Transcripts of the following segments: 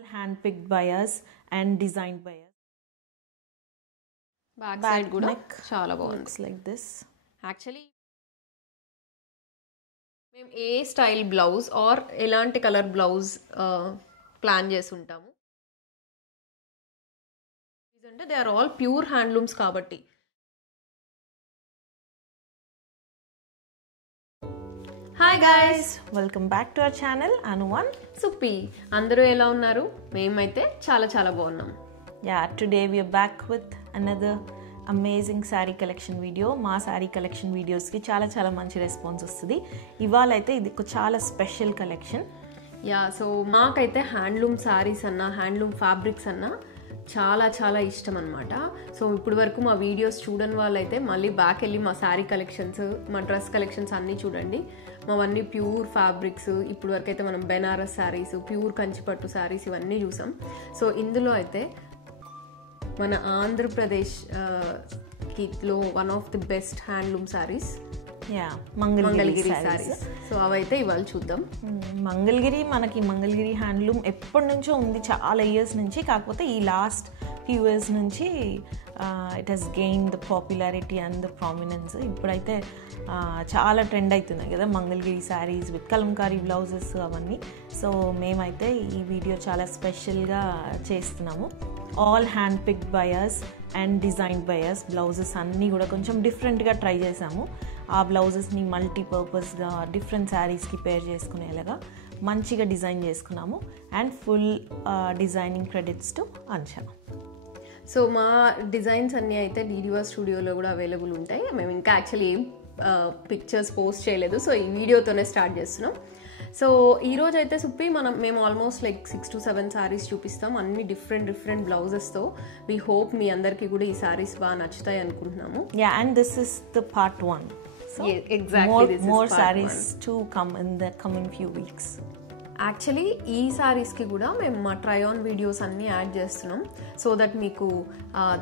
all handpicked by us and designed by us. Back side kuda chaala bagundi. Looks like this. Actually మేము ఏ style blouse or ఎలాంటి colour blouse plan చేసి ఉంటాము అంటే they are all pure handlooms కాబట్టి. Hi guys, welcome back to our channel Anu Suppi. అందరూ ఎలా ఉన్నారు? మేమైతే చాలా చాలా బాగున్నాం. Yeah, today we are back with another amazing sari collection video. మా శారీ కలెక్షన్ వీడియోస్కి చాలా చాలా మంచి రెస్పాన్స్ వస్తుంది. ఇవాళ అయితే ఇది చాలా స్పెషల్ కలెక్షన్. యా, సో మాకైతే హ్యాండ్లూమ్ శారీస్ అన్నా హ్యాండ్లూమ్ ఫ్యాబ్రిక్స్ అన్నా చాలా చాలా ఇష్టం అనమాట. సో ఇప్పుడు వరకు మా వీడియోస్ చూడని వాళ్ళైతే మళ్ళీ బ్యాక్ వెళ్ళి మా శారీ కలెక్షన్స్, మా డ్రెస్ కలెక్షన్స్ అన్నీ చూడండి. మావన్నీ ప్యూర్ ఫ్యాబ్రిక్స్. ఇప్పుడు వరకు అయితే మనం బెనారస్ శారీస్, ప్యూర్ కంచిపట్టు శారీస్ ఇవన్నీ చూసాం. సో ఇందులో అయితే మన ఆంధ్రప్రదేశ్ లో one of the best handloom saris Mangalagiri saris. So అవైతే ఇవాళ చూద్దాం. మంగళగిరి హ్యాండ్లూమ్ ఎప్పటి నుంచో ఉంది, చాలా ఇయర్స్ నుంచి. కాకపోతే ఈ లాస్ట్ ఫ్యూ ఇయర్స్ నుంచి it has gain the popularity and the prominence. ఇప్పుడైతే చాలా ట్రెండ్ అవుతున్నాయి కదా మంగళగిరి శారీస్ విత్ కలంకారీ బ్లౌజెస్ అవన్నీ. సో మేమైతే ఈ వీడియో చాలా స్పెషల్గా చేస్తున్నాము. All hand picked by us and designed by us. Blouses అన్నీ కూడా కొంచెం డిఫరెంట్గా ట్రై చేసాము. ఆ బ్లౌజెస్ని మల్టీపర్పస్గా డిఫరెంట్ శారీస్కి పేర్ చేసుకునేలాగా మంచిగా డిజైన్ చేసుకున్నాము. And full designing credits to Anchana. So మా డిజైన్స్ అన్నీ అయితే DDY స్టూడియోలో కూడా అవైలబుల్ ఉంటాయి. మేము ఇంకా యాక్చువల్లీ ఏం పిక్చర్స్ పోస్ట్ చేయలేదు, సో ఈ వీడియోతోనే స్టార్ట్ చేస్తున్నాం. సో ఈరోజు అయితే సుప్పి మేము ఆల్మోస్ట్ లైక్ 6 to 7 శారీస్ చూపిస్తాం, అన్ని డిఫరెంట్ బ్లౌజెస్తో. వీ హోప్ మీ అందరికీ కూడా ఈ శారీస్ బాగా నచ్చుతాయి అనుకుంటున్నాము. Yeah, and this is the part 1. So exactly, more sarees to come in the coming few weeks. Actually ఈ శారీస్కి కూడా మేము మా ట్రై ఆన్ వీడియోస్ అన్నీ యాడ్ చేస్తున్నాం, సో దట్ మీకు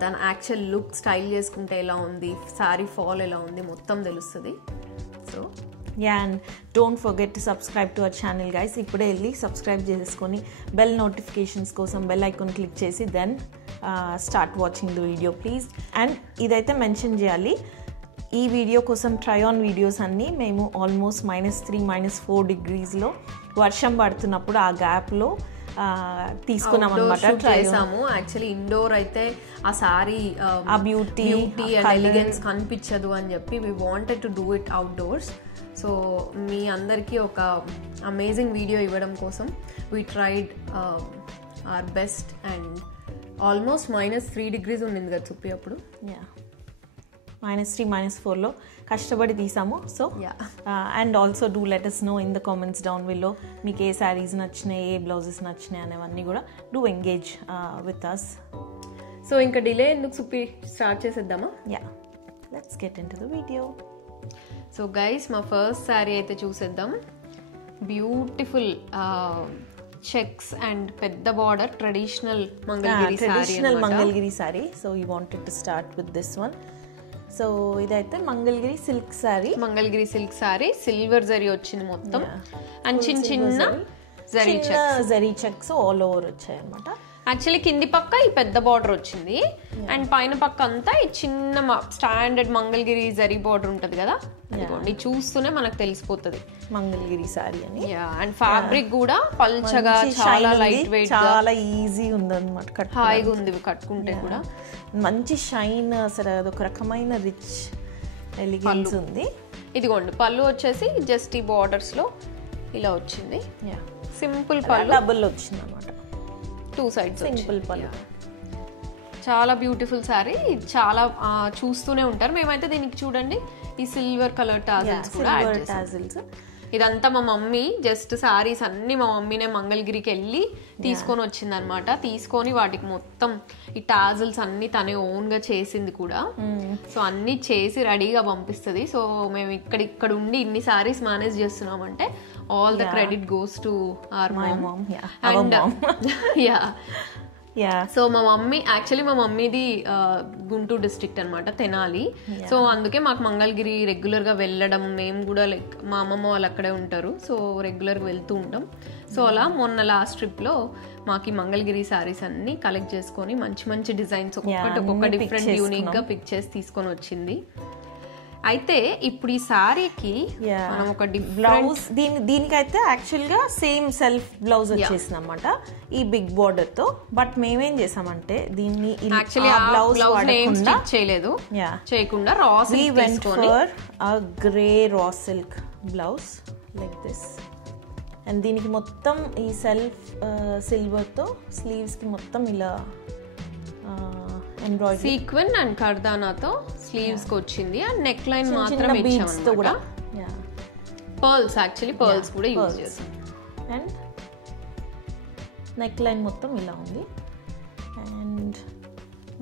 దాని యాక్చువల్ లుక్ స్టైల్ చేసుకుంటే ఎలా ఉంది, శారీ ఫాల్ ఎలా ఉంది మొత్తం తెలుస్తుంది. So yeah, and don't forget to subscribe to our channel guys. ఇప్పుడే వెళ్ళి సబ్స్క్రైబ్ చేసుకొని బెల్ నోటిఫికేషన్స్ కోసం బెల్ ఐకాన్ క్లిక్ చేసి then start watching the video please. And ఇదైతే మెన్షన్ చేయాలి, ఈ వీడియో కోసం ట్రై ఆన్ వీడియోస్ అన్నీ మేము ఆల్మోస్ట్ -3, -4 degreesలో వర్షం పడుతున్నప్పుడు ఆ గ్యాప్లో తీసుకున్నాం అనమాట. చేసాము. యాక్చువల్లీ ఇండోర్ అయితే ఆ సారీ ఆ బ్యూటీ అండ్ ఎలిగెన్స్ కనిపించదు అని చెప్పి we wanted to do it outdoors. So మీ అందరికీ ఒక అమేజింగ్ వీడియో ఇవ్వడం కోసం we tried our best. And almost -3 degrees ఉండింది కదా చుప్పి అప్పుడు. యా, -3, -4లో కష్టపడి తీసాము. So and also do let us know in the comments down below మీకు ఏ శారీస్ నచ్చినాయి, ఏ బ్లౌజెస్ నచ్చినాయి అనేవన్నీ కూడా do engage with us. So ఇంకా డిలే ఎందుకు సుప్పి, స్టార్ట్ చేసేద్దామా? Yeah, let's get into the video. So guys, మా ఫస్ట్ శారీ అయితే చూసేద్దాం. బ్యూటిఫుల్ చెక్స్ అండ్ పెద్ద border traditional Mangalagiri sari. So you wanted to start with this one. So ఇదైతే Mangalagiri silk sari, silver zari వచ్చింది మొత్తం. అండ్ చిన్న జరీ చెక్స్ ఆల్ ఓవర్ వచ్చాయి అనమాట. యాక్చువల్లీ కింది పక్క ఈ పెద్ద బార్డర్ వచ్చింది, అండ్ పైన పక్క అంతా ఈ చిన్న స్టాండర్డ్ మంగళగిరి జరీ బార్డర్ ఉంటది కదా, అది చూస్తూనే మనకు తెలిసిపోతుంది మంగళగిరి సారీ అని. అండ్ ఫ్యాబ్రిక్ కూడా పల్చగా, చాలా లైట్ వెయిట్, చాలా ఈజీ ఉందన్నమాట. హాయిగా ఉంది కట్టుకుంటే కూడా, మంచి షైన్. అసలు అదొక రకమైన రిచ్ ఎలిగెన్స్ ఉంది. ఇదిగోండి పళ్ళు వచ్చేసి జస్ట్ ఈ బార్డర్స్ లో ఇలా వచ్చింది. సింపుల్ పళ్ళు, డబుల్ వచ్చింది అనమాట, 2 sides సింపుల్ పళ్ళు. చాలా బ్యూటిఫుల్ శారీ, చాలా చూస్తూనే ఉంటారు. మేమైతే దీనికి చూడండి ఈ సిల్వర్ కలర్ టాజిల్స్ కూడా యాడ్ చేసాం. ఇదంతా మా మమ్మీ జస్ట్ శారీస్ అన్ని మా మమ్మీనే మంగళగిరికి వెళ్ళి తీసుకొని వచ్చింది అనమాట. తీసుకొని వాటికి మొత్తం ఈ టాజిల్స్ అన్ని తనే ఓన్ గా చేసింది కూడా. సో అన్ని చేసి రెడీగా పంపిస్తుంది. సో మేము ఇక్కడ ఉండి ఇన్ని శారీస్ మేనేజ్ చేస్తున్నామంటే all the credit goes to our mom. And yeah, so మా మమ్మీది గుంటూరు డిస్ట్రిక్ట్ అనమాట, తెనాలి. సో అందుకే మాకు మంగళగిరి రెగ్యులర్ గా వెళ్ళడం, మేము కూడా లైక్ మా అమ్మమ్మ వాళ్ళు అక్కడే ఉంటారు, సో రెగ్యులర్ గా వెళ్తూ ఉంటాం. సో అలా మొన్న లాస్ట్ ట్రిప్ లో మాకు మంగళగిరి సారీస్ అన్ని కలెక్ట్ చేసుకొని మంచి మంచి డిజైన్స్ ఒక్కొక్క డిఫరెంట్ యూనిక్ గా పిక్ చేసి తీసుకొని వచ్చింది. అయితే ఇప్పుడు ఈ సారీకి మనం ఒక బ్లౌజ్ దీనికైతే యాక్చువల్ గా సేమ్ సెల్ఫ్ బ్లౌజ్ వచ్చేసింది అనమాట ఈ బిగ్ బార్డర్ తో. బట్ మేమేం చేసామంటే దీన్ని బ్లౌజ్ చేయకుండా raw silk for a grey raw silk blouse like this. And దీనికి మొత్తం ఈ సెల్ఫ్ సిల్వర్ తో స్లీవ్స్ కి మొత్తం ఇలా సీక్వెన్ అండ్ కర్దానాతో స్లీవ్స్ కి వచ్చింది. అండ్ నెక్ లైన్ మాత్రం ఇచ్చామన్నమాట. పర్ల్స్ యాక్చువల్లీ పర్ల్స్ కూడా యూజ్ చేసాం. అండ్ నెక్ లైన్ మొత్తం ఇలా ఉంది. అండ్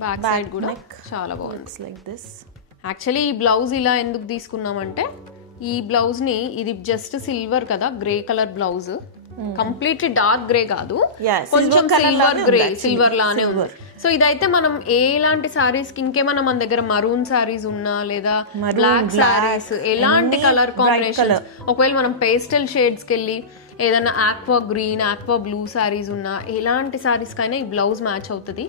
బ్యాక్ సైడ్ కూడా చాలా బాగుంది లైక్ దిస్. యాక్చువల్లీ ఈ బ్లౌజ్ ఇలా ఎందుకు తీసుకున్నామంటే ఈ బ్లౌజ్ ని, ఇది జస్ట్ సిల్వర్ కదా, grey colour blouse, completely dark grey కాదు, కొంచెం సిల్వర్ గ్రే, సిల్వర్ లానే ఉంది. సో ఇదైతే మనం ఎలాంటి సారీస్ కి, ఇంకేమన్నా మన దగ్గర మరూన్ సారీస్ ఉన్నా లేదా బ్లాక్ సారీస్, ఎలాంటి కలర్ కాంబినేషన్, ఒకవేళ మనం పేస్టల్ షేడ్స్ కి వెళ్ళి ఏదైనా aqua green, aqua blue saris ఉన్నా, ఎలాంటి సారీస్ కైనా ఈ బ్లౌజ్ మ్యాచ్ అవుతుంది.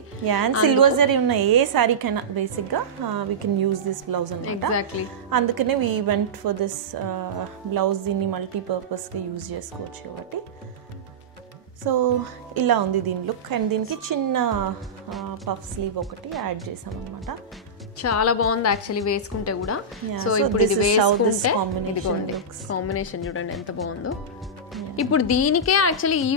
సిల్వర్ జరీ ఉన్న ఏ సారీ కైనా బేసిక్ గా we can use this blouse అన్నమాట. ఎగ్జాక్ట్లీ. అందుకనే we went for this blouse. దీన్ని మల్టీపర్పస్ గా యూజ్ చేసుకోవచ్చు కాబట్టి. సో ఇలా ఉంది దీని లుక్. అండ్ దీనికి చిన్న పఫ్ స్లీవ్ ఒకటి యాడ్ చేసాం అనమాట. చాలా బాగుంది యాక్చువల్లీ వేసుకుంటే కూడా. సో ఇప్పుడు ఇది వేసుకుంటే ఇదిగోండి కాంబినేషన్ చూడండి ఎంత బాగుందో. ఇప్పుడు దీనికే యాక్చువల్లీ ఈ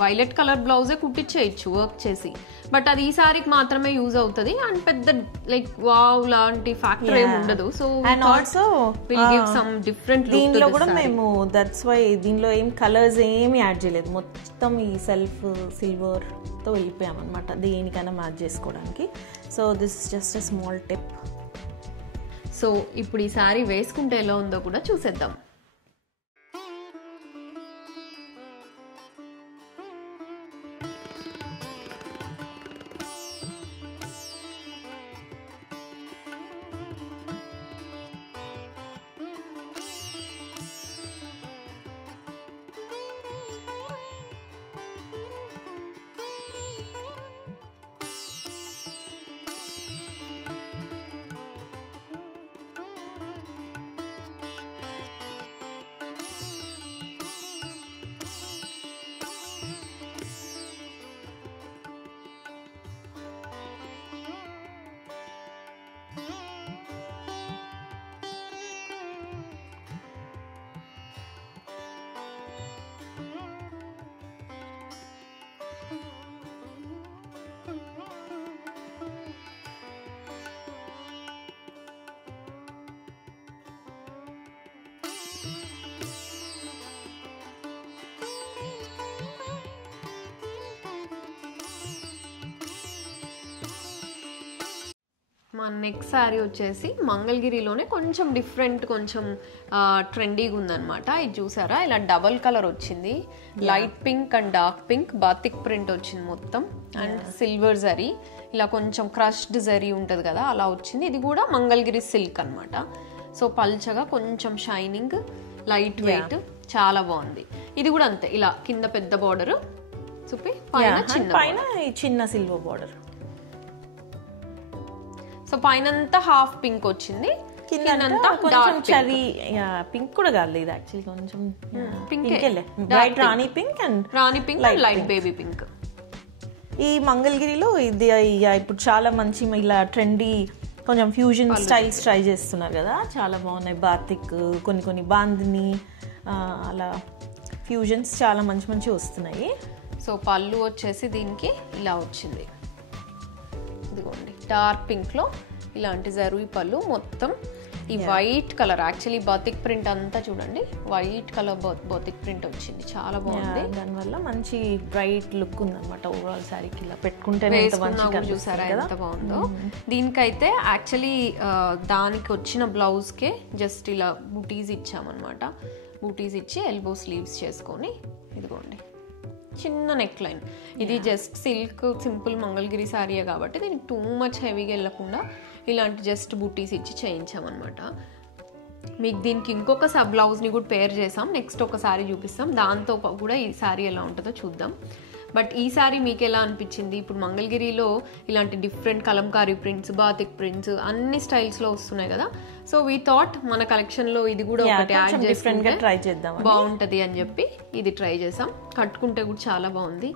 వైలెట్ కలర్ బ్లౌజే కుట్టించేయచ్చు వర్క్ చేసి, బట్ అది ఈ సారీకి మాత్రమే యూజ్ అవుతుంది. అండ్ పెద్ద లైక్ వావ్ లాంటి ఫ్యాక్టర్ ఏమి ఉండదు. So and also will give some different look. దీనిలో కూడా మేము దట్స్ వై దీనిలో ఏం కలర్స్ ఏమి యాడ్ చేయలేదు, మొత్తం ఈ సెల్ఫ్ సిల్వర్ తో వెళ్ళిపోయాం అనమాట దేనికైనా మ్యాచ్ చేసుకోవడానికి. So this is just a small tip. So ఇప్పుడు ఈ సారీ వేసుకుంటే ఎలా ఉందో కూడా చూసేద్దాం. మా నెక్స్ట్ శారీ వచ్చేసి మంగళగిరిలోనే కొంచెం డిఫరెంట్, కొంచెం ట్రెండీగా ఉందన్నమాట. ఇది చూసారా, ఇలా డబల్ కలర్ వచ్చింది, light pink and dark pink, batik print వచ్చింది మొత్తం. అండ్ సిల్వర్ జరీ, ఇలా కొంచెం క్రష్డ్ జరీ ఉంటుంది కదా అలా వచ్చింది. ఇది కూడా మంగళగిరి సిల్క్ అనమాట. సో పల్చగా కొంచెం షైనింగ్, లైట్ వెయిట్, చాలా బాగుంది. ఇది కూడా అంతే, ఇలా కింద పెద్ద బార్డర్ చూపి పైన చిన్న సిల్వర్ బార్డర్. సో పైనంతా హాఫ్ పింక్ వచ్చింది, కిందంతా కొంచెం చరీ పింక్ కూడా కాదు, ఇది యాక్చువల్లీ కొంచెం bright Rani pink and light baby pink. ఈ మంగళగిరిలో ఇది ఇప్పుడు చాలా మంచి ఇలా ట్రెండీ కొంచెం ఫ్యూజన్ స్టైల్స్ ట్రై చేస్తున్నారు కదా, చాలా బాగున్నాయి. బాతిక్, కొన్ని బాందిని, అలా ఫ్యూజన్స్ చాలా మంచి వస్తున్నాయి. సో పళ్ళు వచ్చేసి దీనికి ఇలా వచ్చింది, ఇదిగోండి డార్క్ పింక్ లో ఇలాంటి జరుయి పళ్ళు, మొత్తం ఈ white colour. Actually batik print అంతా చూడండి, వైట్ కలర్ బాతిక్ ప్రింట్ వచ్చింది, చాలా బాగుంది. దానివల్ల మంచి బ్రైట్ లుక్ ఉందన్నమాట ఓవరాల్ సారీకి. ఇలా పెట్టుకుంటే చూసారా ఎంత బాగుందో. దీనికైతే యాక్చువల్లీ దానికి వచ్చిన బ్లౌజ్ కే జస్ట్ ఇలా బూటీస్ ఇచ్చామన్నమాట. బూటీస్ ఇచ్చి ఎల్బో స్లీవ్స్ చేసుకొని, ఇదిగోండి చిన్న నెక్ లైన్. ఇది జస్ట్ సిల్క్ సింపుల్ మంగళగిరి శారీయే కాబట్టి దీనికి టూ మచ్ హెవీగా వెళ్ళకుండా ఇలాంటి జస్ట్ బుటీస్ ఇచ్చి చేయించామన్నమాట. మీకు దీనికి ఇంకొక బ్లౌజ్ని కూడా పేర్ చేసాం, నెక్స్ట్ ఒక శారీ చూపిస్తాం, దాంతో కూడా ఈ శారీ ఎలా ఉంటుందో చూద్దాం. బట్ ఈ శారీ మీకు ఎలా అనిపించింది? ఇప్పుడు మంగళగిరిలో ఇలాంటి different Kalamkari prints, batik prints అన్ని స్టైల్స్లో వస్తున్నాయి కదా, సో వీ థాట్ మన కలెక్షన్లో ఇది కూడా ఒకటి యాడ్ చేసుకుంటే ట్రై చేద్దాం బాగుంటుంది అని చెప్పి ఇది ట్రై చేసాం. కట్టుకుంటే కూడా చాలా బాగుంది.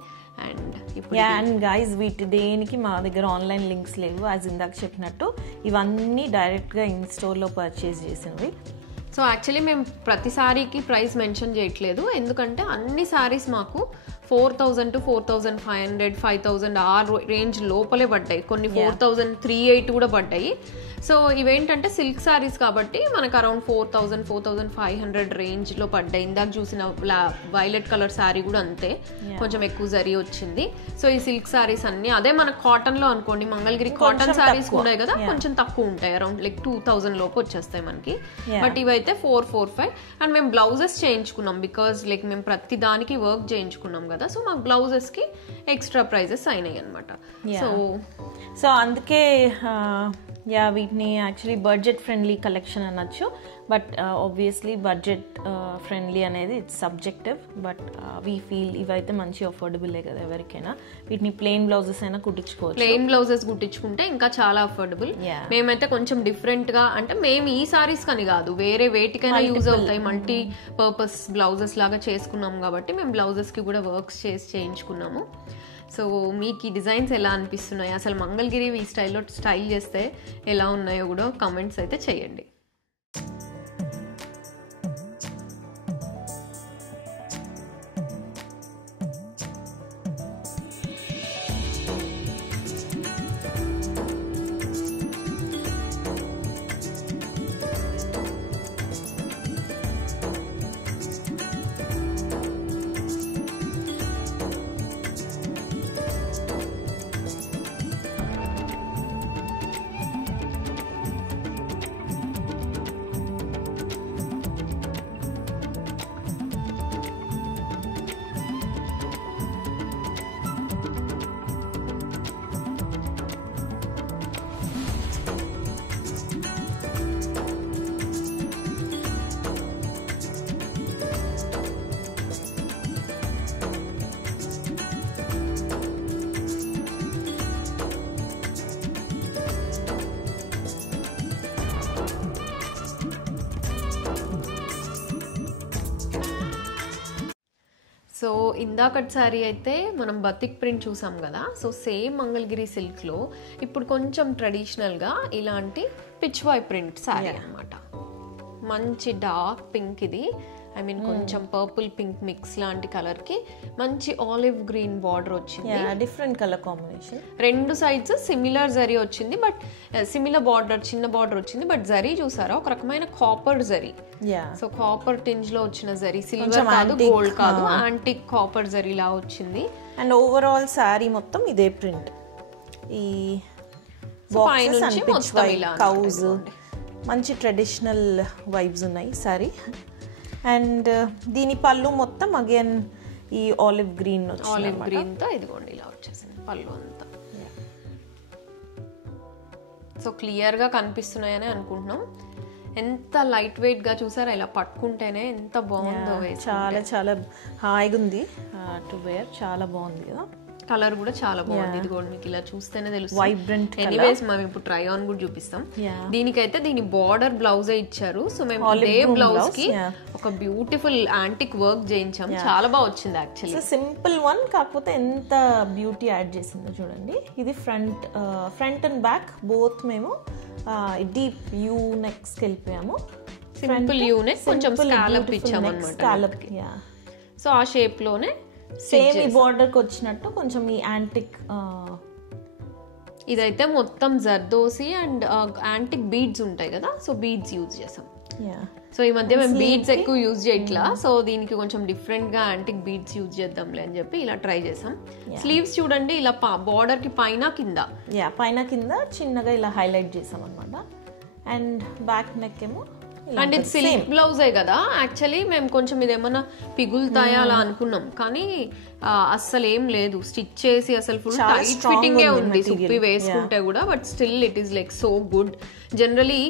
అండ్ ఇప్పుడు అండ్ గైజ్ వీటి దేనికి మా దగ్గర ఆన్లైన్ లింక్స్ లేవు, యాజ్ ఇందాక చెప్పినట్టు ఇవన్నీ డైరెక్ట్గా ఇన్ స్టోర్లో పర్చేస్ చేసినవి. సో యాక్చువల్లీ మేము ప్రతి సారీకి ప్రైస్ మెన్షన్ చేయట్లేదు, ఎందుకంటే అన్ని సారీస్ మాకు 4,000 to 4,500, 5,000 ఆ రేంజ్ లోపలే పడ్డాయి, కొన్ని 4,380 కూడా పడ్డాయి. సో ఇవేంటంటే సిల్క్ సారీస్ కాబట్టి మనకు అరౌండ్ 4,000, 4,500 రేంజ్లో పడ్డాయి. ఇందాక చూసిన వైలెట్ కలర్ శారీ కూడా అంతే, కొంచెం ఎక్కువ జరీ వచ్చింది. సో ఈ సిల్క్ సారీస్ అన్ని అదే మన కాటన్లో అనుకోండి, మంగళగిరి కాటన్ సారీస్ కూడా కదా కొంచెం తక్కువ ఉంటాయి, అరౌండ్ లైక్ 2,000 లోపు వచ్చేస్తాయి మనకి. బట్ ఇవైతే 445. అండ్ మేము బ్లౌజెస్ చేయించుకున్నాం, బికాజ్ లైక్ మేము ప్రతి దానికి వర్క్ చేయించుకున్నాం కదా, సో మాకు బ్లౌజెస్కి ఎక్స్ట్రా ప్రైజెస్ అయినాయి అనమాట. సో అందుకే వీటిని యాక్చువల్లీ బడ్జెట్ ఫ్రెండ్లీ కలెక్షన్ అనొచ్చు. బట్ ఆబ్వియస్లీ బడ్జెట్ ఫ్రెండ్లీ అనేది it's subjective, but we feel ఇవైతే మంచి అఫోర్డబులే కదా ఎవరికైనా. వీటిని ప్లెయిన్ బ్లౌజెస్ అయినా కుట్టించుకోవచ్చు, ప్లెయిన్ బ్లౌజెస్ కుట్టించుకుంటే ఇంకా చాలా అఫోర్డబుల్. మేమైతే కొంచెం డిఫరెంట్ గా, అంటే మేము ఈ సారీస్ కని కాదు వేరే వేటికైనా యూజ్ అవుతాయి, మల్టీ పర్పస్ బ్లౌజెస్ లాగా చేసుకున్నాం కాబట్టి మేము బ్లౌజెస్ కి కూడా వర్క్స్ చేసి చేయించుకున్నాము. సో మీకు ఈ డిజైన్స్ ఎలా అనిపిస్తున్నాయి, అసలు మంగళగిరి ఈ స్టైల్లో స్టైల్ చేస్తే ఎలా ఉన్నాయో కూడా కామెంట్స్ అయితే చేయండి. సో ఇందాకటి సారీ అయితే మనం బతిక్ ప్రింట్ చూసాం కదా, సో సేమ్ మంగళగిరి సిల్క్లో ఇప్పుడు కొంచెం ట్రెడిషనల్గా ఇలాంటి పిచ్వాయ్ ప్రింట్ సారీ అనమాట. మంచి డార్క్ పింక్, ఇది ఐ మీన్ కొంచెం పర్పుల్ పింక్ మిక్స్ లాంటి కలర్ కి మంచి ఆలివ్ గ్రీన్ బార్డర్ వచ్చింది, డిఫరెంట్ కలర్ కాంబినేషన్. రెండు సైడ్స్ సిమిలర్ జరీ వచ్చింది, బట్ సిమిలర్ బార్డర్, చిన్న బార్డర్ వచ్చింది. బట్ జరీ చూసారా ఒక రకమైన copper zari, so copper tinge లో వచ్చిన జరీ, సిల్వర్ కాదు గోల్డ్ కాదు, యాంటిక్ కాపర్ జరీ లా వచ్చింది. అండ్ ఓవరాల్ సారీ మొత్తం ఇదే ప్రింట్, ఈ కౌజ్ మంచి ట్రెడిషనల్ వైబ్స్ ఉన్నాయి సారీ. అండ్ దీని పళ్ళు మొత్తం అగైన్ ఈ ఆలివ్ గ్రీన్, ఆలివ్ గ్రీన్ తో ఇదిగోండి ఇలా వచ్చేసింది పళ్ళు అంతా. సో క్లియర్ గా కనిపిస్తున్నాయని అనుకుంటున్నాం. ఎంత లైట్ వెయిట్ గా చూసారా, ఇలా పట్టుకుంటేనే ఎంత బాగుందో, చాలా చాలా హాయిగా ఉంది టు వేర్, చాలా బాగుంది కదా. కలర్ కూడా చాలా బాగుంది, ఇది కూడా మీకు ఇలా చూస్తేనే తెలుస్తుంది, వైబ్రెంట్. ఎనీవేస్ మేము ఇప్పుడు ట్రై ఆన్ కూడా చూపిస్తాం. దీనికైతే దీని బార్డర్ బ్లౌజే ఇచ్చారు, సో మేము ఇదే బ్లౌజ్ కి ఒక బ్యూటిఫుల్ యాంటిక్ వర్క్ చేయించాం, చాలా బాగా వచ్చింది యాక్చువల్లీ. సింపుల్ వన్, కాకపోతే ఎంత బ్యూటీ యాడ్ చేసిందో చూడండి. ఇది ఫ్రంట్ అండ్ బ్యాక్ బోత్ మేము డీప్ యూ నెక్స్ వెళ్ళిపోయాము, సింపుల్ యూ నెక్ కొంచెం స్కాలప్ ఇచ్చాము అన్నమాట. సో ఆ షేప్ లోనే సేమ్ ఈ బార్డర్ కి వచ్చినట్టు కొంచెం ఈ యాంటిక్, ఇదైతే మొత్తం జర్దోసి అండ్ యాంటిక్ బీడ్స్ ఉంటాయి కదా, సో బీడ్స్ యూజ్ చేసాం. సో ఈ మధ్య మేము బీడ్స్ ఎక్కువ యూజ్ చేయట్లా, సో దీనికి కొంచెం డిఫరెంట్ గా యాంటిక్ బీడ్స్ యూజ్ చేద్దాంలే అని చెప్పి ఇలా ట్రై చేసాం. స్లీవ్స్ చూడండి ఇలా బార్డర్ కి పైన కింద చిన్నగా ఇలా హైలైట్ చేసాం అనమాట. అండ్ బ్యాక్ నెక్ ఏమో అండ్ ఇది సిల్క్ బ్లౌజే కదా యాక్చువల్లీ మేము కొంచెం ఇది ఏమన్నా పిగులుతాయా అలా అనుకున్నాం కానీ అస్సలు ఏం లేదు స్టిచ్ చేసి అసలు ఫుల్ టైట్ ఫిట్టింగ్ ఉంది సుప్పి వేసుకుంటే కూడా but still it is like so good. Generally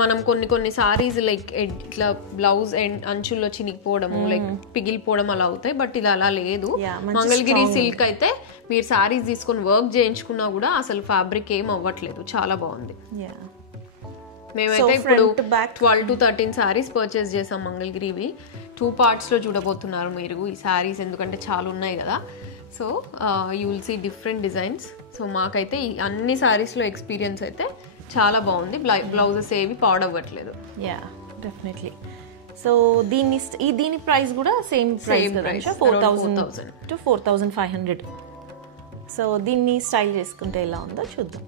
మనం కొన్ని సారీస్ లైక్ ఇట్లా బ్లౌజ్ అంచుల్లో చినిగిపోవడము లైక్ పిగిలిపోవడం అలా అవుతాయి బట్ ఇది అలా లేదు. మంగళగిరి సిల్క్ అయితే మీరు సారీస్ తీసుకొని వర్క్ చేయించుకున్నా కూడా అసలు ఫ్యాబ్రిక్ ఏం అవ్వట్లేదు, చాలా బాగుంది. మేమైతే ఇప్పుడు 12 to 13 సారీస్ పర్చేస్ చేసాం మంగళగిరివి. 2 parts లో చూడబోతున్నారు మీరు ఈ సారీస్ ఎందుకంటే చాలా ఉన్నాయి కదా. So you will see different designs. So మాకైతే ఈ అన్ని సారీస్లో ఎక్స్పీరియన్స్ అయితే చాలా బాగుంది. బ్లౌజెస్ ఏవి పాడవ్వట్లేదు. Yeah definitely. సో దీని ప్రైస్ కూడా సేమ్ ప్రైస్ 4,000 to 4,500. సో దీన్ని స్టైల్ చేసుకుంటే ఎలా ఉందో చూద్దాం.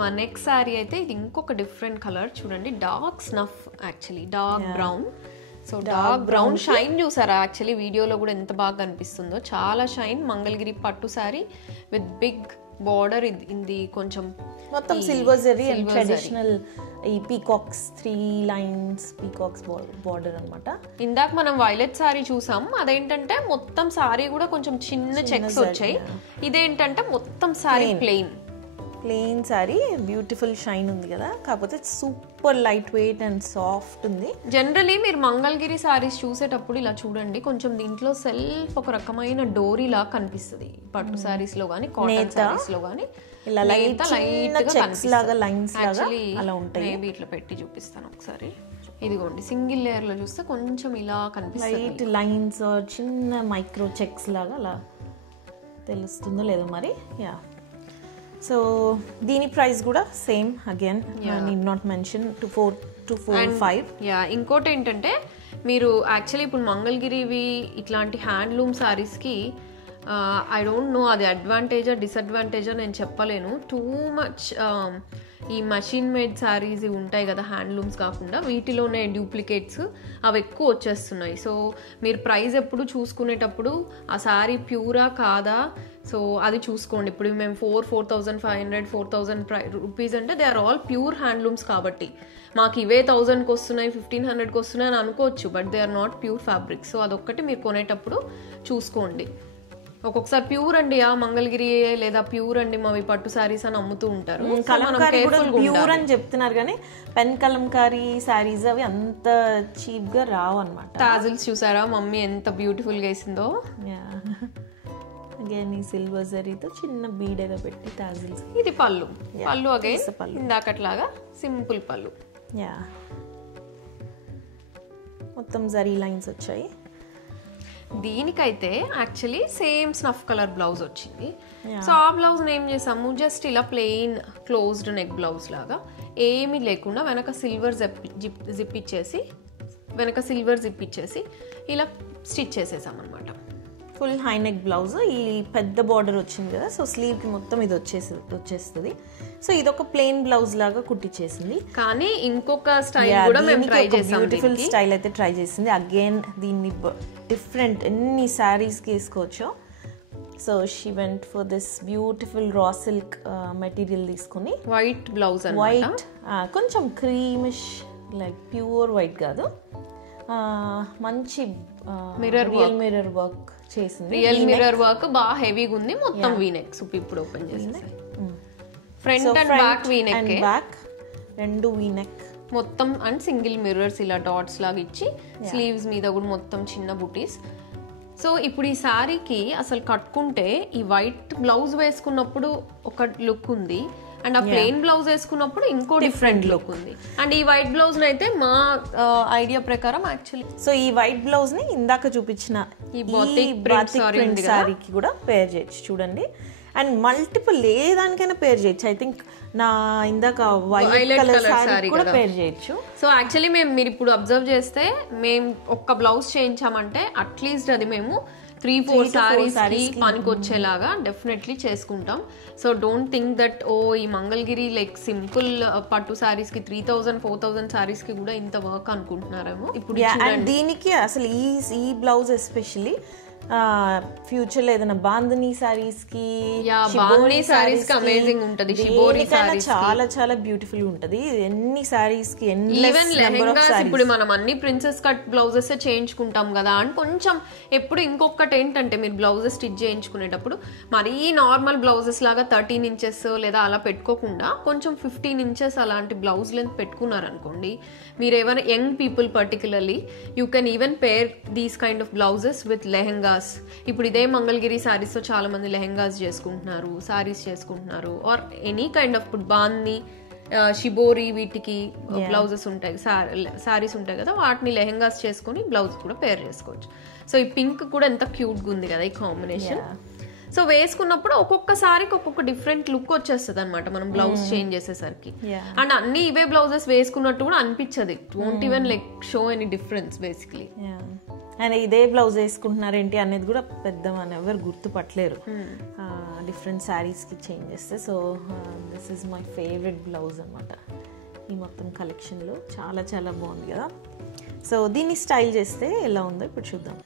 మా నెక్స్ట్ సారీ అయితే ఇది ఇంకొక డిఫరెంట్ కలర్ చూడండి, dark snuff actually dark brown. So dark brown shine చూసారా యాక్చువల్లీ వీడియోలో కూడా ఎంత బాగా కనిపిస్తుందో, చాలా షైన్. మంగళగిరి పట్టు సారీ విత్ బిగ్ బార్డర్, ఇది కొంచెం మొత్తం సిల్వర్ జరీ అండ్ ట్రెడిషనల్ ఈ పీకాక్స్ 3 lines పీకాక్స్ బార్డర్ అన్నమాట. ఇందాక మనం వైలెట్ సారీ చూసాం, అదేంటంటే మొత్తం సారీ కూడా కొంచెం చిన్న చెక్స్ వచ్చాయి. ఇదేంటంటే మొత్తం sorry plain sorry. Beautiful shine ఉంది కదా, కాకపోతే super light weight and soft ఉంది. జనరలీ మీరు మంగళగిరి సారీస్ చూసేటప్పుడు ఇలా చూడండి, కొంచెం దీంట్లో సెల్ఫ్ ఒక రకమైన డోరీ లా కనిపిస్తుంది పట్టు సారీస్ లో గానీ కాటన్ సారీస్ లో గానీ. ఇలా లైట్ లాగా లైన్స్ లాగా అలా ఉంటాయి. మేబీ ఇట్లా పెట్టి చూపిస్తాను ఒకసారి. ఇదిగోండి సింగిల్ లేయర్ లో చూస్తే కొంచెం ఇలా కనిపిస్తుంది, లైట్ లైన్స్ చిన్న మైక్రో చెక్స్ లాగా అలా తెలుస్తుందో లేదో మరి. యా సో దీని ప్రైస్ కూడా same again need not mention 4 to 4,500. Yeah ఇంకోటి ఏంటంటే మీరు యాక్చువల్లీ ఇప్పుడు మంగళగిరివి ఇట్లాంటి హ్యాండ్లూమ్ సారీస్కి ఐ డోంట్ నో అది అడ్వాంటేజా డిసడ్వాంటేజా నేను చెప్పలేను. టూ మచ్ ఈ మషిన్ మేడ్ శారీస్ ఉంటాయి కదా హ్యాండ్లూమ్స్ కాకుండా, వీటిలోనే డూప్లికేట్స్ అవి ఎక్కువ వచ్చేస్తున్నాయి. సో మీరు ప్రైస్ ఎప్పుడు చూసుకునేటప్పుడు ఆ శారీ ప్యూరా కాదా సో అది చూసుకోండి. ఇప్పుడు మేము 4,500 4,000 రూపీస్ అంటే they are all pure handlooms కాబట్టి మాకు ఇవే 1,000కి వస్తున్నాయి 1,500కి వస్తున్నాయి అని అనుకోవచ్చు, but they are not pure fabric. So అదొక్కటి మీరు కొనేటప్పుడు చూసుకోండి. ఒక్కొక్కసారి ప్యూర్ అండి మంగళగిరి లేదా ప్యూర్ అండి మావి పట్టు సారీస్ అని అమ్ముతూ ఉంటారు, ప్యూర్ అని చెప్తున్నారు కానీ పెన్ కలంకారీ సారీస్ అవి అంత చీప్ గా రావు అన్నమాట. టాజిల్స్ చూసారా మమ్మీ ఎంత బ్యూటిఫుల్ గా వేసిందో. అగైన్ ఈ సిల్వర్ జరీతో చిన్న బీడగా పెట్టి టాజిల్స్. ఇది పళ్ళు అగైన్ ఇందాకట్లాగా సింపుల్ పళ్ళు. యా మొత్తం జరీ లైన్స్ వచ్చాయి. దీనికైతే actually same snuff colour blouse వచ్చింది. సో ఆ బ్లౌజ్ ఏం చేసాము, జస్ట్ ఇలా ప్లెయిన్ క్లోజ్డ్ నెక్ బ్లౌజ్ లాగా ఏమీ లేకుండా వెనక సిల్వర్ జిప్ ఇచ్చేసి ఇలా స్టిచ్ చేసేసాం అనమాట. ఫుల్ హై నెక్ బ్లౌజ్, ఈ పెద్ద బార్డర్ వచ్చింది కదా, సో స్లీవ్ కి మొత్తం ఇది వచ్చేస్తుంది. సో ఇది ఒక ప్లెయిన్ బ్లౌజ్ లాగా కుట్టించేసింది. కానీ ఇంకొక స్టైల్ కూడా మేము ట్రై చేసాం, బ్యూటిఫుల్ స్టైల్ అయితే ట్రై చేసింది. అగైన్ దీన్ని డిఫరెంట్ ఎన్ని శారీస్ కి వేసుకోవచ్చు. So she went for this beautiful raw silk material తీసుకుని వైట్ బ్లౌజ్, వైట్ కొంచెం క్రీమిష్ లైక్ ప్యూర్ వైట్ కాదు, మంచి మిర్రర్ వర్క్ చేసింది. రియల్ మిర్రర్ వర్క్ బాగా హెవీగా ఉంది. మొత్తం వీనెక్ ఇప్పుడు ఓపెన్ చేసేసి front and back V-neck, back రెండు వీనెక్ మొత్తం అండ్ సింగిల్ మిర్రర్స్ ఇలా డాట్స్ లాగా ఇచ్చి స్లీవ్స్ మీద కూడా మొత్తం చిన్న బుటీస్. సో ఇప్పుడు ఈ శారీకి అసలు కట్టుకుంటే ఈ వైట్ బ్లౌజ్ వేసుకున్నప్పుడు ఒక లుక్ ఉంది, అండ్ ఆ ప్లెయిన్ బ్లౌజ్ వేసుకున్నప్పుడు ఇంకో డిఫరెంట్ లుక్ ఉంది. అండ్ ఈ వైట్ బ్లౌజ్ అయితే మా ఐడియా ప్రకారం యాక్చువల్లీ సో ఈ వైట్ బ్లౌజ్ ని ఇందాక చూపించిన ఈ బాతిక్ ప్రింట్ సారీకి కూడా పేర్ చేయొచ్చు చూడండి. అండ్ మల్టిపుల్ ఏ దానికైనా పేర్ చేయొచ్చు. ఐ థింక్ నా ఇందాక వైలెట్ కలర్ సారీ కూడా పేర్ చేయొచ్చు. సో యాక్చువల్లీ మీరు ఇప్పుడు అబ్జర్వ్ చేస్తే మేము ఒక్క బ్లౌజ్ చేయించామంటే అట్లీస్ట్ అది మేము 3-4 సారీస్ పనికి వచ్చేలాగా డెఫినెట్లీ చేసుకుంటాం. సో డోంట్ థింక్ దట్ ఈ మంగళగిరి లైక్ సింపుల్ పట్టు సారీస్ కి 3000-4000 సారీస్ కి కూడా ఇంత వర్క్ అనుకుంటున్నారేమో. ఇప్పుడు దీనికి అసలు ఈ బ్లౌజ్ ఎస్పెషల్లీ ఫ్యూచర్ లో ఏదైనా బాంధనీ సారీస్ కి అమేజింగ్ ఉంటది. షిబోరి సారీస్ చాలా చాలా బ్యూటిఫుల్ ఉంటది. ఎన్ని సారీస్ కి ఈవెన్ లెహెంగాస్ ఇప్పుడు మనం అన్ని ప్రిన్సెస్ కట్ బ్లౌజెస్ చేయించుకుంటాం కదా అని కొంచెం ఎప్పుడు ఇంకొకటి ఏంటంటే మీరు బ్లౌజెస్ స్టిచ్ చేయించుకునేటప్పుడు మరీ నార్మల్ బ్లౌజెస్ లాగా 13 ఇంచెస్ లేదా అలా పెట్టుకోకుండా కొంచెం 15 ఇంచెస్ అలాంటి బ్లౌజ్ లెంత్ పెట్టుకున్నారనుకోండి, మీరు ఎవరైనా young people particularly you can even pair these kind of blouses with lehenga. ఇప్పుడు ఇదే మంగళగిరి సారీస్ తో చాలా మంది లెహెంగాస్ చేసుకుంటున్నారు, సారీస్ చేసుకుంటున్నారు, or any kind of bandhani shibori వీటికి బ్లౌజెస్ ఉంటాయి, సారీస్ ఉంటాయి కదా, వాటిని లెహెంగాస్ చేసుకుని బ్లౌజ్ కూడా పేర్ చేసుకోవచ్చు. సో ఈ పింక్ కూడా ఎంత క్యూట్ గా ఉంది కదా ఈ కాంబినేషన్. సో వేసుకున్నప్పుడు ఒక్కొక్క సారీకి ఒక్కొక్క డిఫరెంట్ లుక్ వచ్చేస్తుంది అనమాట మనం బ్లౌజ్ చేంజ్ చేసేసరికి. అండ్ అన్ని ఇవే బ్లౌజెస్ వేసుకున్నట్టు కూడా అనిపించదు. It won't even like show any difference basically. And ఇదే బ్లౌజ్ వేసుకుంటున్నారు ఏంటి అనేది కూడా పెద్ద మన ఎవరు గుర్తుపట్టలేరు డిఫరెంట్ శారీస్కి చేంజ్ చేస్తే. So this is my favourite blouse అనమాట ఈ మొత్తం కలెక్షన్లో. చాలా చాలా బాగుంది కదా. సో దీన్ని స్టైల్ చేస్తే ఎలా ఉందో ఇప్పుడు చూద్దాం.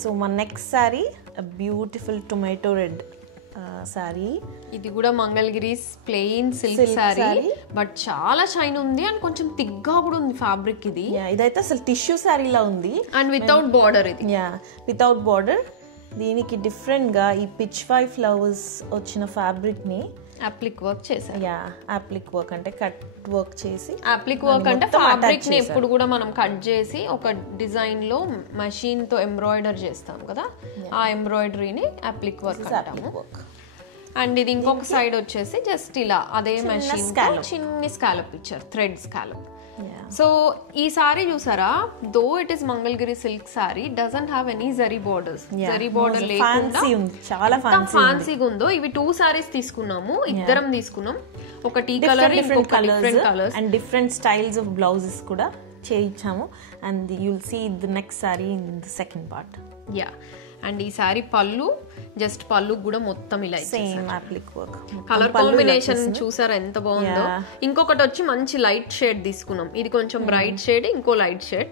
సో మన next sari beautiful tomato red sari. ఇది కూడా Mangalagiri plain silk sari, but చాలా షైన్ ఉంది అండ్ కొంచెం థిక్గా కూడా ఉంది ఫ్యాబ్రిక్. ఇదైతే అసలు టిష్యూ శారీలా ఉంది అండ్ వితౌట్ బార్డర్. ఇది వితౌట్ బార్డర్. దీనికి డిఫరెంట్ గా ఈ పిచ్ వై ఫ్లవర్స్ వచ్చిన ఫ్యాబ్రిక్ ని అప్లిక్ వర్క్ చేశారు. అప్లిక్ వర్క్ అంటే కట్ వర్క్ చేసి, అప్లిక్ వర్క్ అంటే ఫ్యాబ్రిక్ ని ఎప్పుడు కూడా మనం కట్ చేసి ఒక డిజైన్ లో మెషిన్ తో ఎంబ్రాయిడర్ చేస్తాం కదా, ఆ ఎంబ్రాయిడరీని అప్లిక్ వర్క్ అంటాము. అండ్ ఇది ఇంకొక సైడ్ వచ్చేసి జస్ట్ ఇలా అదే మెషిన్ చిన్ని స్కాలప్ ఇచ్చారు, థ్రెడ్ స్కాలప్. సో ఈ సారీ చూసారా, though it is Mangalagiri silk sorry, doesn't have any zari borders. Zari border లేకుండా చాలా ఫ్యాన్సీగా ఉందో. ఇవి 2 సారీస్ తీసుకున్నాము, ఇద్దరం తీసుకున్నాం. ఒక టీ కలర్, ఇంకొక different colours and different styles of blouses కూడా చేయించాము. And you'll see the next sari in the second part. And ఈ సారీ పళ్ళు, జస్ట్ పళ్ళు కూడా మొత్తం ఇలా same applique work. Colour combination చూసారా ఎంత బాగుందో. ఇంకొకటి వచ్చి మంచి లైట్ షేడ్ తీసుకున్నాం. ఇది కొంచెం బ్రైట్ షేడ్, ఇంకో లైట్ షేడ్.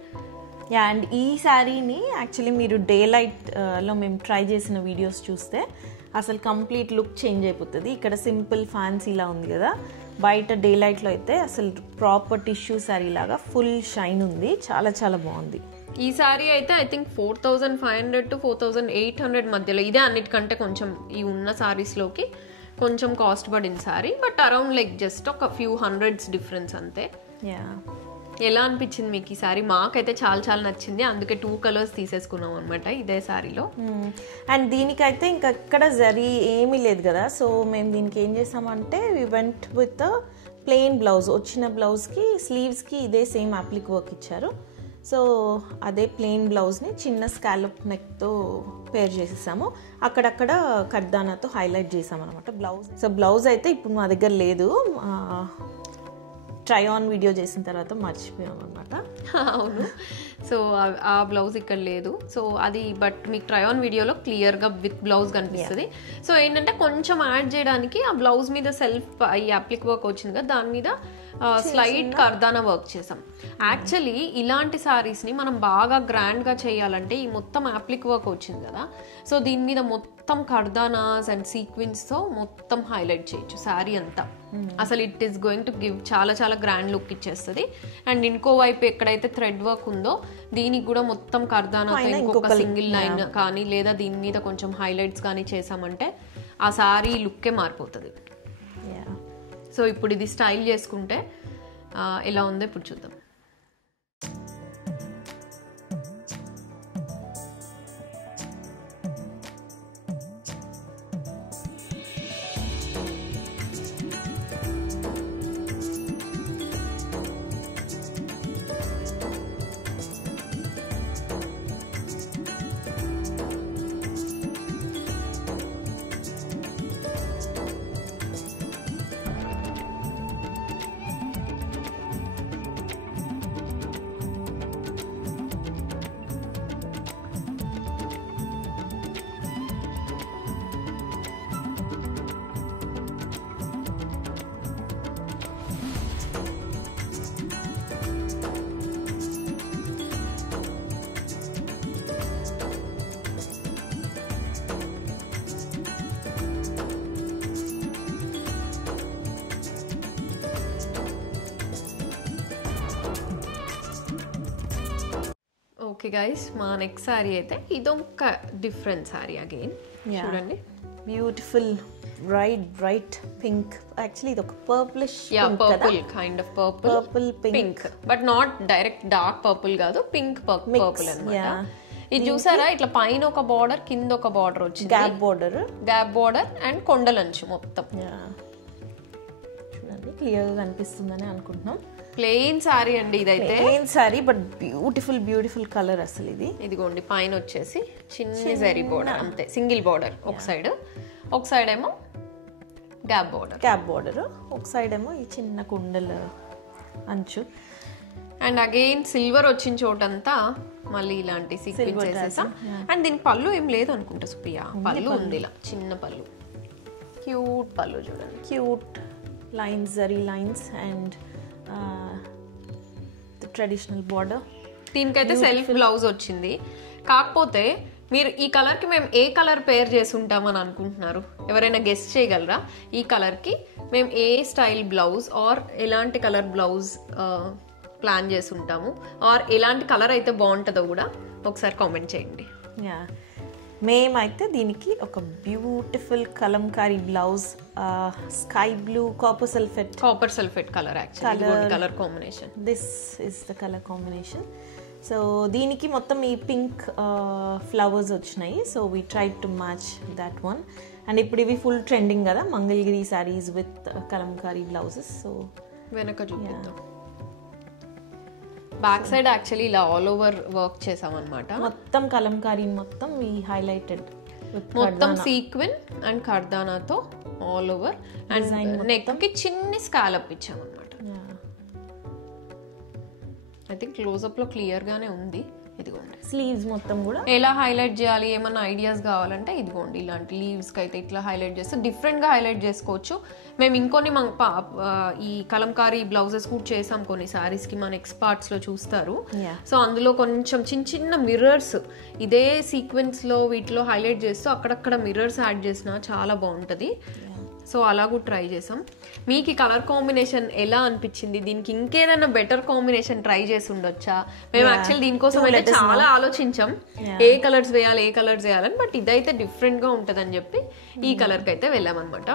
అండ్ ఈ శారీని యాక్చువల్లీ మీరు డే లైట్లో మేము ట్రై చేసిన వీడియోస్ చూస్తే అసలు కంప్లీట్ లుక్ చేంజ్ అయిపోతుంది. ఇక్కడ సింపుల్ ఫ్యాన్సీలా ఉంది కదా, బయట డే లైట్లో అయితే అసలు ప్రాపర్ టిష్యూ శారీ లాగా ఫుల్ షైన్ ఉంది. చాలా చాలా బాగుంది. ఈ శారీ అయితే ఐ థింక్ 4500 to 4800 మధ్యలో. ఇదే అన్నిటికంటే కొంచెం ఈ ఉన్న శారీస్లోకి కొంచెం కాస్ట్ పడిన sari, but around like just ఒక ఫ్యూ హండ్రెడ్స్ డిఫరెన్స్ అంతే. ఎలా అనిపించింది మీకు ఈ శారీ? మాకైతే చాలా చాలా నచ్చింది, అందుకే 2 కలర్స్ తీసేసుకున్నాం అనమాట ఇదే శారీలో. అండ్ దీనికైతే ఇంకా ఎక్కడ జరీ ఏమీ లేదు కదా, సో మేము దీనికి ఏం చేసామంటే we went with plain blouse. వచ్చిన బ్లౌజ్కి స్లీవ్స్కి ఇదే సేమ్ అప్లిక్ వర్క్ ఇచ్చారు. సో అదే ప్లెయిన్ బ్లౌజ్ని చిన్న స్కాలప్ నెక్తో పేర్ చేసేసాము. అక్కడక్కడ కడ్దానాతో హైలైట్ చేసామన్నమాట బ్లౌజ్. సో బ్లౌజ్ అయితే ఇప్పుడు మా దగ్గర లేదు, ట్రై ఆన్ వీడియో చేసిన తర్వాత మర్చిపోయాం అనమాట. అవును, సో ఆ బ్లౌజ్ ఇక్కడ లేదు. సో అది బట్ మీకు ట్రై ఆన్ వీడియోలో క్లియర్గా విత్ బ్లౌజ్ కనిపిస్తుంది. సో ఏంటంటే కొంచెం యాడ్ చేయడానికి ఆ బ్లౌజ్ మీద సెల్ఫ్ ఈ అప్లిక్ వర్క్ వచ్చింది కదా, దాని మీద స్లైట్ కర్దానా వర్క్ చేసాం. యాక్చువల్లీ ఇలాంటి శారీస్ని మనం బాగా గ్రాండ్గా చేయాలంటే ఈ మొత్తం అప్లిక్ వర్క్ వచ్చింది కదా, సో దీని మీద మొత్తం కర్దానాస్ అండ్ సీక్వెన్స్తో మొత్తం హైలైట్ చేయొచ్చు శారీ అంతా. అసలు it is going to give చాలా చాలా గ్రాండ్ లుక్ ఇచ్చేస్తుంది. అండ్ ఇంకో వైపు ఎక్కడైతే థ్రెడ్ వర్క్ ఉందో దీనికి కూడా మొత్తం కర్దానాతో ఇంకొక సింగిల్ లైన్ కానీ లేదా దీని మీద కొంచెం హైలైట్స్ కానీ చేసామంటే ఆ శారీ లుక్కే మారిపోతుంది. సో ఇప్పుడు ఇది స్టైల్ చేసుకుంటే ఎలా ఉందో ఇప్పుడు చూద్దాం. ఓకే గైస్, మా నెక్స్ట్ శారీ అయితే ఇదొక డిఫరెంట్ శారీ అగైన్. చూడండి, బ్యూటిఫుల్ బ్రైట్ పింక్. యాక్చువల్లీ ఇది ఒక purplish purple kind of purple pink, but not direct dark purple కాదు, పింక్ పర్పుల్ అన్నమాట. ఇది చూసారా, ఇట్లా పైన ఒక బార్డర్ కింద ఒక బార్డర్ వచ్చింది, గ్యాప్ బార్డర్ అండ్ కొండలంచు మొత్తం. చూడండి, క్లియర్ గా కనిపిస్తుందని అనుకుంటున్నాం. ప్లెయిన్ సారీ అండి ఇదైతే, plain sorry but beautiful colour అసలు ఇది. ఇదిగోండి, పైన వచ్చేసి చిన్న జరీ బోర్డర్ అంతే, సింగిల్ బోర్డర్ ఒక సైడ్ ఏమో గ్యాప్ బోర్డర్, ఒక సైడ్ ఏమో ఈ చిన్న కుండల అంచు. అండ్ అగైన్ సిల్వర్ వచ్చిన చోటంతా మళ్ళీ ఇలాంటి సీక్వెన్స్ చేసేసాం. అండ్ దీనికి పళ్ళు ఏం లేదు అనుకుంటా సుప్రియా, పళ్ళు ఉంది ఇలా చిన్న పళ్ళు, క్యూట్ పళ్ళు చూడండి, cute lines, zari lines and traditional border. దీనికైతే సెల్ఫ్ బ్లౌజ్ వచ్చింది. కాకపోతే మీరు ఈ కలర్ కి మేము ఏ కలర్ పేర్ చేసి ఉంటామని అనుకుంటున్నారు? ఎవరైనా గెస్ట్ చేయగలరా? ఈ కలర్ కి మేము ఏ స్టైల్ బ్లౌజ్ ఆర్ ఎలాంటి కలర్ బ్లౌజ్ ప్లాన్ చేసి ఉంటాము, ఆర్ ఎలాంటి కలర్ అయితే బాగుంటుందో కూడా ఒకసారి కామెంట్ చేయండి. మేమైతే దీనికి ఒక beautiful kalamkari blouse, sky blue copper sulphate colour, actually colour combination, this is the colour combination. So దీనికి మొత్తం ఈ పింక్ ఫ్లవర్స్ వచ్చినాయి. So we try to match that one. And ఇప్పుడు ఇవి ఫుల్ ట్రెండింగ్ కదా, Mangalagiri saris with kalamkari blouses. So వెనక చూపిద్దాం. Back side actually ఇలా ఆల్ ఓవర్ వర్క్ చేసామన్నమాట. మొత్తం కలంకారీ మొత్తం ఈ హైలైటెడ్ మొత్తం సీక్వెన్ అండ్ కర్దానాతో ఆల్ ఓవర్. అండ్ నెక్ కి చిన్ని స్కాలప్ ఇచ్చామన్నమాట. ఐ థింక్ క్లోజ్అప్ లో క్లియర్ గానే ఉంది. ఇదిగోండి, స్లీవ్స్ మొత్తం కూడా ఎలా హైలైట్ చేయాలి ఏమన్నా ఐడియాస్ కావాలంటే ఇదిగోండి ఇలాంటి లీవ్స్కి అయితే ఇట్లా హైలైట్ చేస్తే డిఫరెంట్గా హైలైట్ చేసుకోవచ్చు. మేము ఇంకొన్ని ఈ కలంకారీ బ్లౌజెస్ కూడా చేసాం కొన్ని సారీస్కి, మన నెక్స్ట్ పార్ట్స్లో చూస్తారు. సో అందులో కొంచెం చిన్న చిన్న మిర్రర్స్ ఇదే సీక్వెన్స్లో వీటిలో హైలైట్ చేస్తూ అక్కడక్కడ మిర్రర్స్ యాడ్ చేసినా చాలా బాగుంటుంది. సో అలా కూడా ట్రై చేసాం. మీకు ఈ కలర్ కాంబినేషన్ ఎలా అనిపించింది? దీనికి ఇంకేదైనా బెటర్ కాంబినేషన్ ట్రై చేసి ఉండొచ్చా? మేము యాక్చువల్ దీనికోసం అయితే చాలా ఆలోచించాం ఏ కలర్స్ వేయాలని, బట్ ఇదైతే డిఫరెంట్ గా ఉంటదని చెప్పి ఈ కలర్ కి అయితే వెళ్ళామన్నమాట.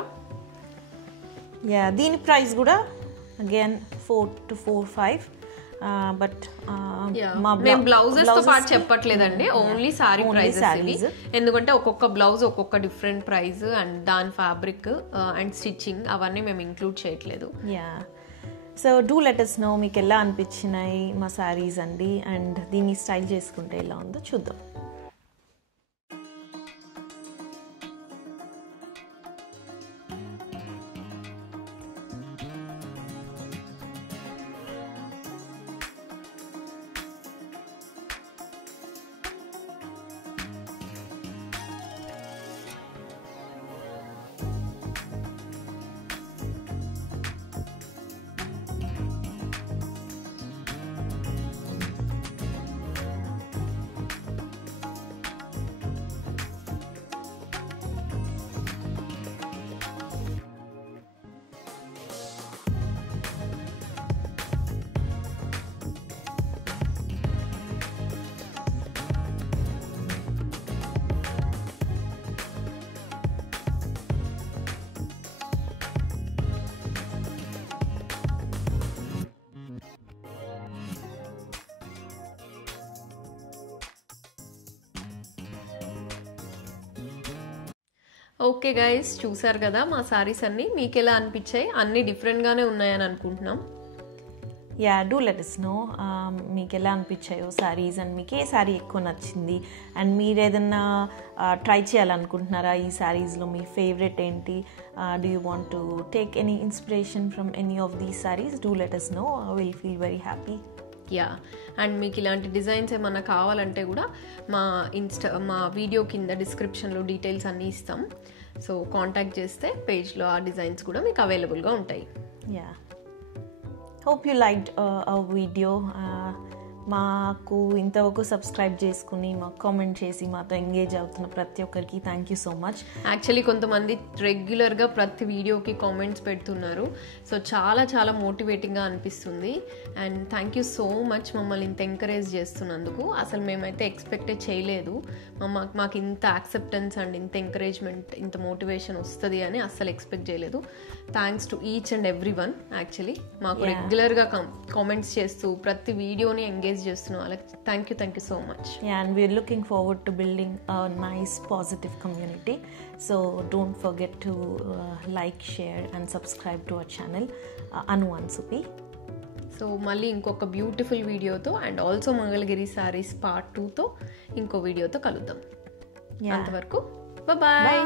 దీని ప్రైస్ కూడా అగైన్ 4 to 4-5. బట్ మేము బ్లౌజెస్ తో పాటు చెప్పట్లేదండి, ఓన్లీ సారీ ప్రైజెస్. ఎందుకంటే ఒక్కొక్క బ్లౌజ్ ఒక్కొక్క డిఫరెంట్ ప్రైస్ అండ్ దాని ఫ్యాబ్రిక్ అండ్ స్టిచ్చింగ్ అవన్నీ మేము ఇంక్లూడ్ చేయట్లేదు. So do let us know మీకు ఎలా అనిపించినాయి మా సారీస్ అండి, అండ్ దీన్ని స్టైల్ చేసుకుంటే ఎలా ఉందో చూద్దాం. ఓకే గైస్, చూసారు కదా మా సారీస్ అన్ని. మీకు ఎలా అనిపించాయి? అన్ని డిఫరెంట్ గానే ఉన్నాయని అనుకుంటున్నాం. డూ లెట్ us know మీకు ఎలా అనిపించాయో సారీస్, అండ్ మీకు ఏ సారీ ఎక్కువ నచ్చింది, అండ్ మీరు ఏదన్నా ట్రై చేయాలనుకుంటున్నారా ఈ సారీస్లో? మీ ఫేవరెట్ ఏంటి? Do you want to take any inspiration from any of these saris? Do let us know. I will feel very happy. And మీకు ఇలాంటి డిజైన్స్ ఏమన్నా కావాలంటే కూడా మా వీడియో కింద డిస్క్రిప్షన్లో డీటెయిల్స్ అన్నీ ఇస్తాం. సో కాంటాక్ట్ చేస్తే పేజ్లో ఆ డిజైన్స్ కూడా మీకు అవైలబుల్గా ఉంటాయి. Hope you liked our video. మాకు ఇంతవరకు సబ్స్క్రైబ్ చేసుకుని మాకు కామెంట్ చేసి మాతో ఎంగేజ్ అవుతున్న ప్రతి ఒక్కరికి thank you so much. Actually కొంతమంది రెగ్యులర్గా ప్రతి వీడియోకి కామెంట్స్ పెడుతున్నారు. సో చాలా చాలా మోటివేటింగ్గా అనిపిస్తుంది. And thank you so much మమ్మల్ని ఇంత ఎంకరేజ్ చేస్తున్నందుకు. అసలు మేమైతే ఎక్స్పెక్టే చేయలేదు మాకు ఇంత యాక్సెప్టెన్స్ అండ్ ఇంత ఎంకరేజ్మెంట్, ఇంత మోటివేషన్ వస్తుంది అని అస్సలు ఎక్స్పెక్ట్ చేయలేదు. Thanks to each and every one. Actually మాకు రెగ్యులర్గా కామెంట్స్ చేస్తూ ప్రతి వీడియోని ఎంగేజ్ చేస్తున్నాం. వాళ్ళకి thank you so much. And we're looking forward to building a nice positive community. So don't forget to like, share and subscribe to our channel Anu and Supi. So మళ్ళీ ఇంకొక beautiful వీడియోతో and also Mangalagiri saris part 2తో ఇంకో వీడియోతో కలుద్దాం. అంతవరకు bye.